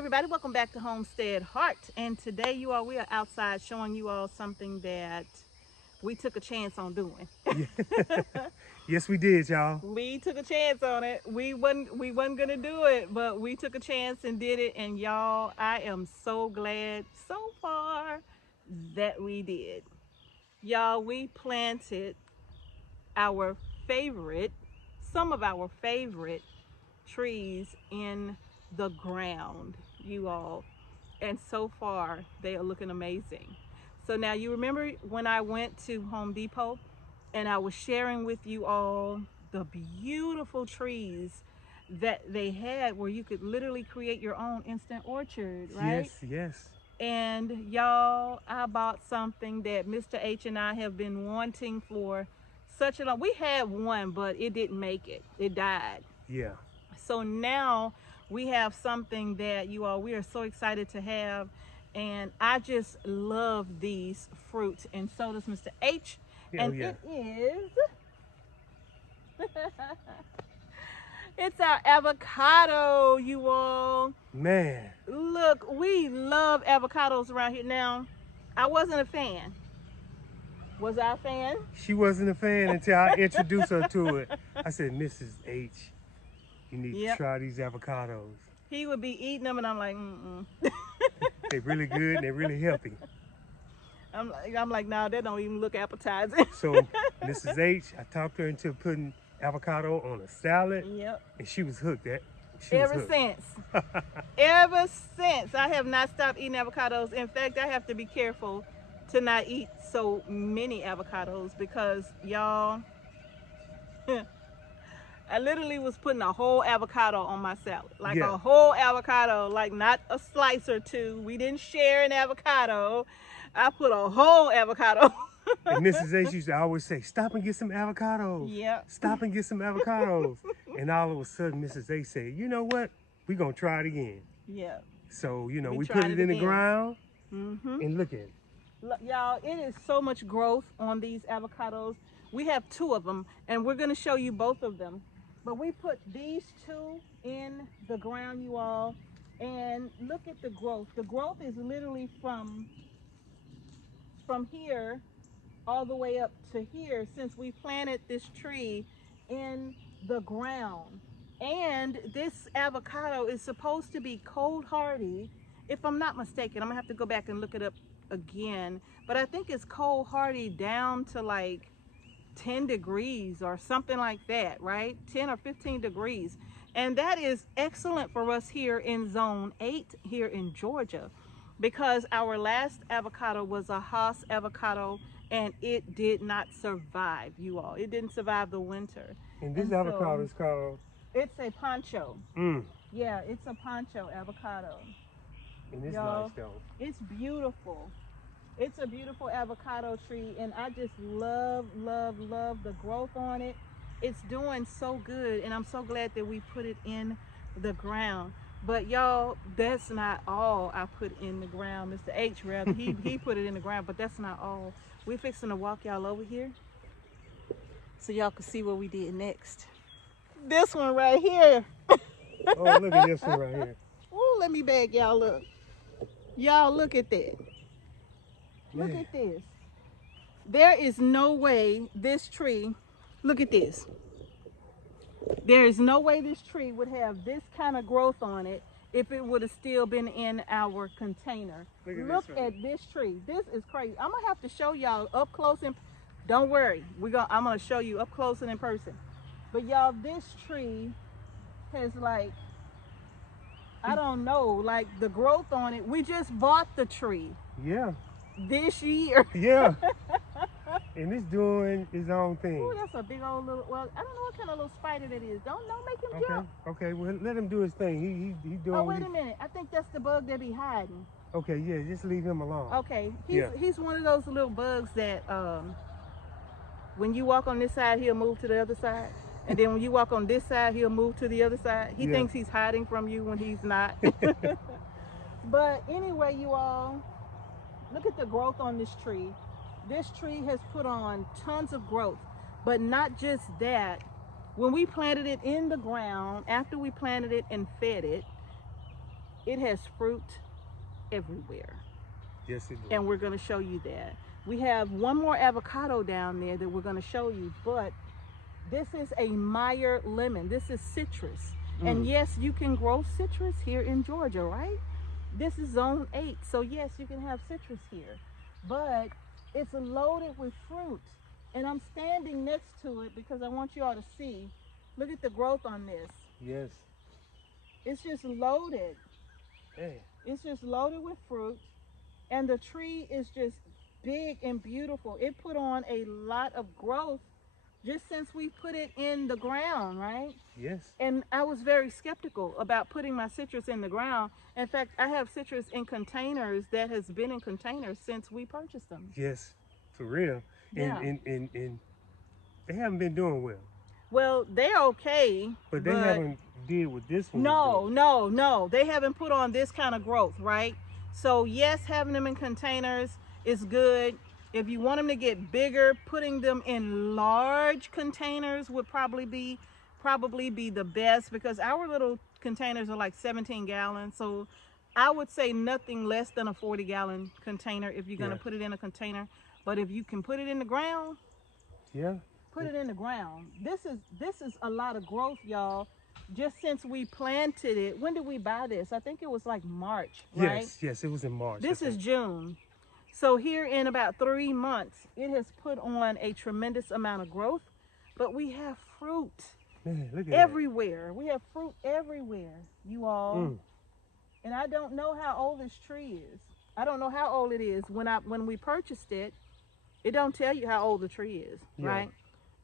everybody, welcome back to Homestead Heart. And today we are outside showing you all something that we took a chance on doing. Yes, we did, y'all. We took a chance on it. We wasn't gonna do it, but we took a chance and did it. And y'all, I am so glad so far that we did. Y'all, we planted our favorite, some of our favorite trees in the ground, you all. And so far, they are looking amazing. So now you remember when I went to Home Depot and I was sharing with you all the beautiful trees that they had where you could literally create your own instant orchard, right? Yes, yes. And y'all, I bought something that Mr. H and I have been wanting for such a long. We had one, but it didn't make it. It died. Yeah. So now we have something that we are so excited to have. And I just love these fruits, and so does Mr. H. Yeah, And yeah. it is, it's our avocado, you all. Man. Look, we love avocados around here. Now, I wasn't a fan. Was I a fan? She wasn't a fan until I introduced her to it. I said, Mrs. H, you need to Yep. try these avocados. He would be eating them, and I'm like, mm-mm. They're really good and they're really healthy. I'm like, nah, that don't even look appetizing. So, Mrs. H, I talked her into putting avocado on a salad, Yep. and she was hooked. Ever since. Ever since. I have not stopped eating avocados. In fact, I have to be careful to not eat so many avocados because, y'all, I literally was putting a whole avocado on my salad. Like Yeah. a whole avocado, like not a slice or two. We didn't share an avocado. I put a whole avocado. And Mrs. H used to always say, stop and get some avocados. Yep. Stop and get some avocados. And all of a sudden, Mrs. H said, you know what? We're going to try it again. Yeah. So, we We put tried it it in the again. ground, Mm-hmm. and look at it. Y'all, it is so much growth on these avocados. We have two of them, and we're going to show you both of them. But we put these two in the ground, you all, and look at the growth. The growth is literally from here all the way up to here since we planted this tree in the ground. And this avocado is supposed to be cold hardy, if I'm not mistaken. I'm gonna have to go back and look it up again, but I think it's cold hardy down to like 10 degrees or something like that, right? 10 or 15 degrees. And that is excellent for us here in zone 8 here in Georgia, because our last avocado was a Haas avocado and it did not survive, you all. It didn't survive the winter. And this And avocado so- is called, It's a poncho. and Yeah, it's a poncho avocado. it's Y'all, nice though. it's beautiful. It's a beautiful avocado tree, and I just love, love, love the growth on it. It's doing so good, and I'm so glad that we put it in the ground. But y'all, that's not all I put in the ground. Mr. H, rather, he put it in the ground, but that's not all. We're fixing to walk y'all over here so y'all can see what we did next. This one right here. Oh, look at this one right here. Ooh, let me bag y'all up. Y'all, look at that. Look Man. at this. There is no way this tree, look at this. There is no way this tree would have this kind of growth on it if it would have still been in our container. Look at this one. at this tree. This is crazy. I'm gonna have to show y'all up close and don't worry. I'm gonna show you up close and in person. But y'all, this tree has like, I don't know, like the growth on it. We just bought the tree Yeah, this year. yeah. And it's doing its own thing. Ooh, that's a big old little, well, I don't know what kind of little spider that is. Don't make him Okay, jump. okay. Well, let him do his thing. He doing. Oh, what wait a minute. I think that's the bug that be hiding. Okay, yeah. Just leave him alone. Okay, Yeah. he's one of those little bugs that when you walk on this side, he'll move to the other side. And then when you walk on this side, he'll move to the other side. He Yeah. thinks he's hiding from you when he's not. But anyway, you all, look at the growth on this tree. This tree has put on tons of growth, but not just that. When we planted it in the ground, after we planted it and fed it, it has fruit everywhere. Yes, it does. And we're going to show you that. We have one more avocado down there that we're going to show you, but this is a Meyer lemon. This is citrus. And yes, you can grow citrus here in Georgia, right? This is zone 8. So yes, you can have citrus here. But it's loaded with fruit. And I'm standing next to it because I want you all to see. Look at the growth on this. Yes. It's just loaded. Hey. It's just loaded with fruit. And the tree is just big and beautiful. It put on a lot of growth just since we put it in the ground, right? Yes. And I was very skeptical about putting my citrus in the ground. In fact, I have citrus in containers that has been in containers since we purchased them. Yes, for real. Yeah. And they haven't been doing well. Well, they're okay. But they haven't did with this one. No. They haven't put on this kind of growth, right? So yes, having them in containers is good. If you want them to get bigger, putting them in large containers would probably be the best, because our little containers are like 17 gallons. So I would say nothing less than a 40-gallon container if you're going to put it in a container. But if you can put it in the ground, put it in the ground. This is a lot of growth, y'all. Just since we planted it. When did we buy this? I think it was like March, right? Yes, it was in March. This is June. So here in about 3 months, it has put on a tremendous amount of growth. But we have fruit everywhere. We have fruit everywhere, you all. And I don't know how old this tree is. I don't know how old it is. When we purchased it, it don't tell you how old the tree is, right?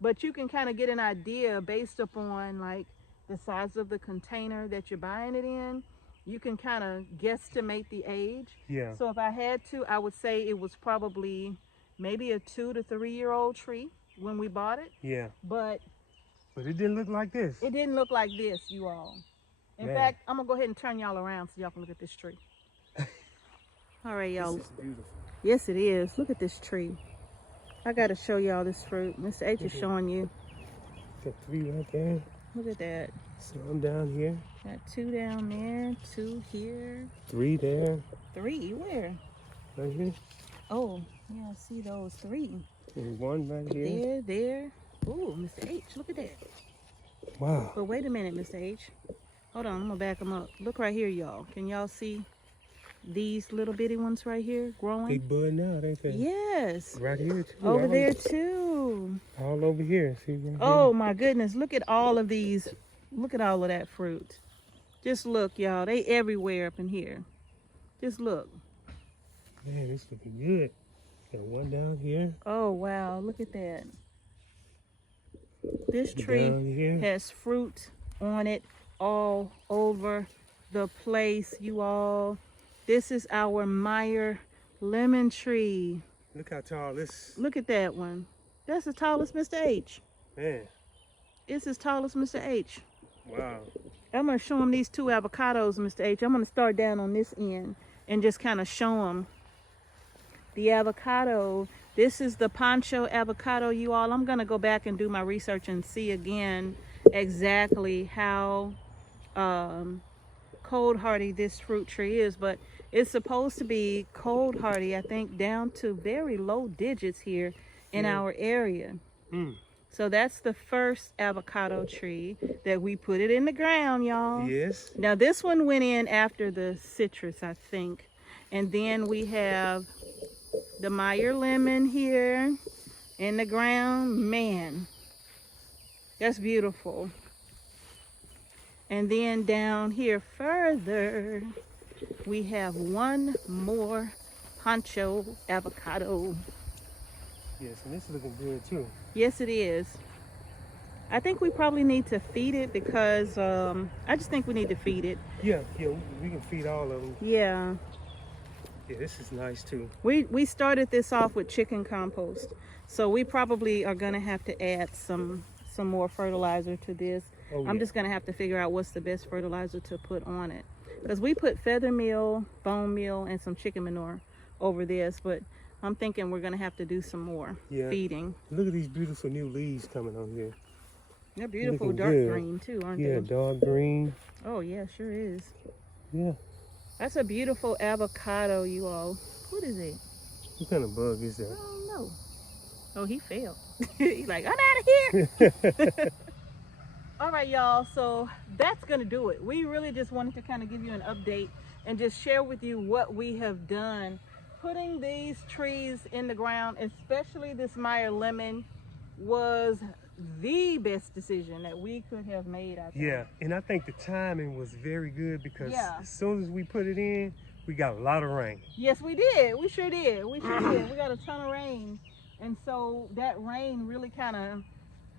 But you can kind of get an idea based upon like the size of the container that you're buying it in. You can kind of guesstimate the age. Yeah. So if I had to, I would say it was probably maybe a 2 to 3 year old tree when we bought it. Yeah. But it didn't look like this. It didn't look like this, you all. In fact, I'm gonna go ahead and turn y'all around so y'all can look at this tree. All right, y'all. This is beautiful. Yes, it is. Look at this tree. I gotta show y'all this fruit. Mr. H is showing you. Got 3 right there. Look at that. So I'm down here. Got 2 down there, 2 here. 3 there. 3 where? Right here. Oh, yeah, I see those 3. And 1 right here. There. Ooh, Mr. H, look at that. Wow. But wait a minute, Mr. H. Hold on, I'm gonna back them up. Look right here, y'all. Can y'all see these little bitty ones right here growing? They budding out, ain't they? Yes. Right here too. Over there too. All over here. See right Oh my goodness, look at all of these. Look at all of that fruit. Just look, y'all. They everywhere up in here. Just look. Man, it's looking good. Got 1 down here. Oh wow, look at that. This tree has fruit on it all over the place, you all. This is our Meyer lemon tree. Look how tall this. Look at that one. That's as tall as Mr. H. Man. It's as tall as Mr. H. Wow. I'm going to show him these 2 avocados, Mr. H. I'm going to start down on this end and just kind of show him the avocado. This is the Poncho avocado, you all. I'm going to go back and do my research and see again exactly how cold hardy this fruit tree is, but it's supposed to be cold hardy, I think, down to very low digits here in our area. So that's the first avocado tree that we put it in the ground, y'all. Yes. Now this one went in after the citrus, I think. And then we have the Meyer lemon here in the ground. Man, that's beautiful. And then down here further, we have 1 more Poncho avocado. Yes, and this is looking good too. Yes, it is. I think we probably need to feed it because I just think we need to feed it. Yeah, we can feed all of them. Yeah. Yeah, this is nice too. We started this off with chicken compost, so we probably are gonna have to add some more fertilizer to this. I'm just gonna have to figure out what's the best fertilizer to put on it, because we put feather meal, bone meal, and some chicken manure over this, but I'm thinking we're gonna have to do some more feeding. Look at these beautiful new leaves coming on here. They're beautiful, dark green too, aren't they? Yeah, dark green. Oh yeah, sure is. Yeah. That's a beautiful avocado, you all. What is it? What kind of bug is I that? don't know. Oh, he fell. He's like, I'm out of here. All right, y'all. So that's going to do it. We really just wanted to kind of give you an update and just share with you what we have done. Putting these trees in the ground, especially this Meyer lemon, was the best decision that we could have made, I think. Yeah, and I think the timing was very good because Yeah. as soon as we put it in, we got a lot of rain. Yes, we did. We sure did. We sure did. We got a ton of rain. And so that rain really kind of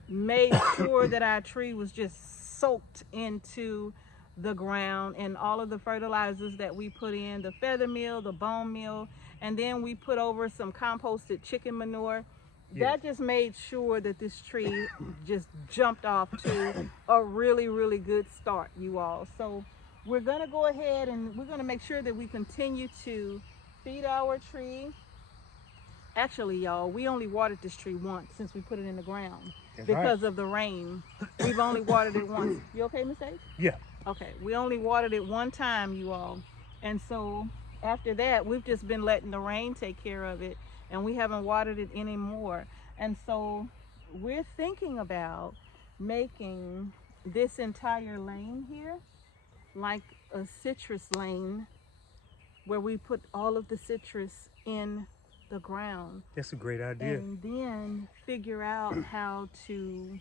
made sure that our tree was just soaked into the ground, and all of the fertilizers that we put in, the feather meal, the bone meal, and then we put over some composted chicken manure. Yes. That just made sure that this tree just jumped off to a really, really good start, you all. So we're going to go ahead and we're going to make sure that we continue to feed our tree. Actually, y'all, we only watered this tree once since we put it in the ground. That's Because right. of the rain. We've only watered it once. You okay, Miss H? Yeah. Okay, we only watered it one time, you all. And so after that, we've just been letting the rain take care of it, and we haven't watered it anymore. And so we're thinking about making this entire lane here like a citrus lane where we put all of the citrus in the ground, That's a great idea. and then figure out how to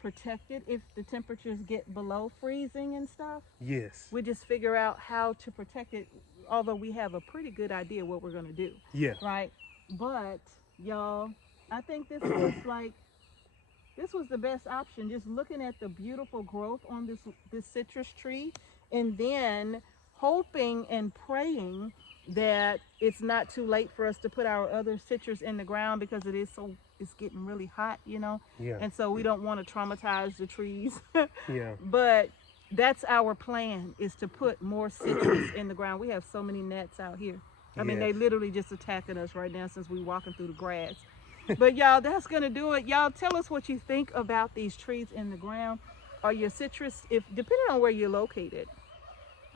protect it if the temperatures get below freezing and stuff. Yes. We just figure out how to protect it, although we have a pretty good idea what we're going to do. Yeah. Right? But y'all, I think this was the best option, just looking at the beautiful growth on this citrus tree, and then hoping and praying that it's not too late for us to put our other citrus in the ground, because it's getting really hot, Yeah. and so we don't want to traumatize the trees. Yeah. But that's our plan, is to put more citrus in the ground. We have so many gnats out here. I mean, they Yes. literally just attacking us right now since we walking through the grass. But y'all, that's gonna do it. Y'all, tell us what you think about these trees in the ground. Are your citrus, if depending on where you're located,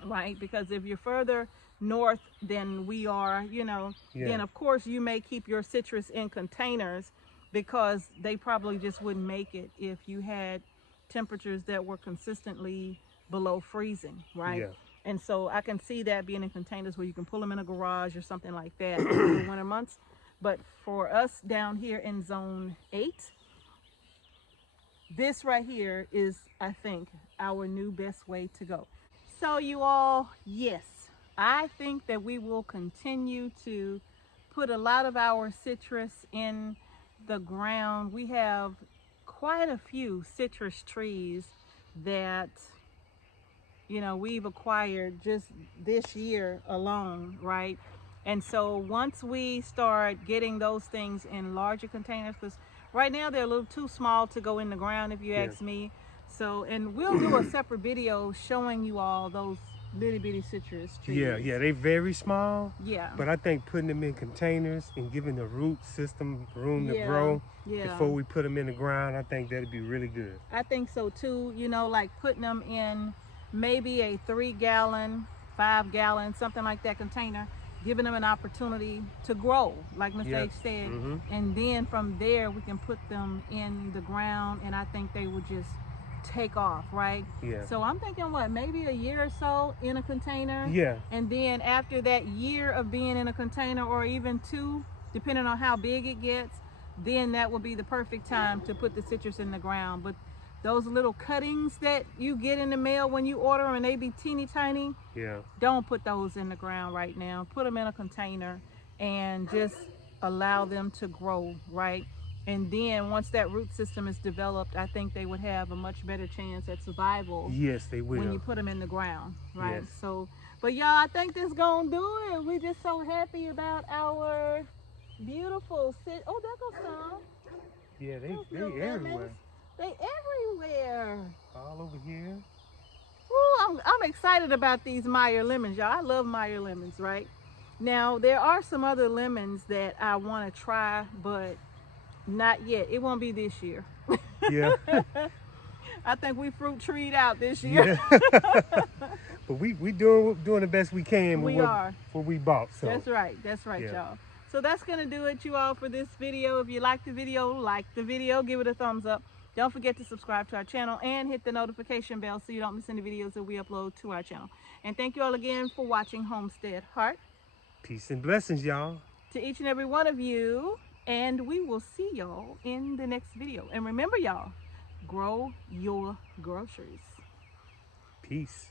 right? Because if you're further north than we are, Yeah. then of course you may keep your citrus in containers, because they probably just wouldn't make it if you had temperatures that were consistently below freezing, right? Yeah. And so I can see that being in containers where you can pull them in a garage or something like that in the winter months. But for us down here in zone 8, this right here is, I think, our new best way to go. So you all, yes, I think that we will continue to put a lot of our citrus in the ground. We have quite a few citrus trees that we've acquired just this year alone, right? And so once we start getting those things in larger containers, because right now they're a little too small to go in the ground, if you Yeah. ask me. So, and we'll do a separate video showing you all those little bitty citrus trees. Yeah. They very small, Yeah. but I think putting them in containers and giving the root system room to Yeah. grow Yeah. before we put them in the ground, I think that'd be really good. I think so too. Like putting them in maybe a 3-gallon, 5-gallon, something like that container, giving them an opportunity to grow, like Ms. Yeah. H said. Mhm. And then from there, we can put them in the ground, and I think they would just take off, right? Yeah. So I'm thinking, maybe a year or so in a container. Yeah. And then after that year of being in a container, or even 2, depending on how big it gets, then that will be the perfect time to put the citrus in the ground. But those little cuttings that you get in the mail when you order them, and they be teeny tiny, Yeah. don't put those in the ground right now. Put them in a container and just allow them to grow, right? And then once that root system is developed, I think they would have a much better chance at survival Yes, they will. when you put them in the ground, right? Yes. So, but y'all, I think this gonna do it. We're just so happy about our beautiful Oh, there goes some. Yeah, they Those little everywhere. lemons. They everywhere. All over here. Ooh, I'm excited about these Meyer lemons, y'all. I love Meyer lemons, right? Now, there are some other lemons that I want to try, but not yet. It won't be this year. Yeah. I think we fruit treed out this year. Yeah. But we doing the best we can with We are. what we bought. So That's right. That's right, yeah. y'all. So that's going to do it, you all, for this video. If you like the video, give it a thumbs up. Don't forget to subscribe to our channel and hit the notification bell so you don't miss any videos that we upload to our channel. And thank you all again for watching Homestead Heart. Peace and blessings, y'all. To each and every one of you. And we will see y'all in the next video. And remember, y'all, grow your groceries. Peace.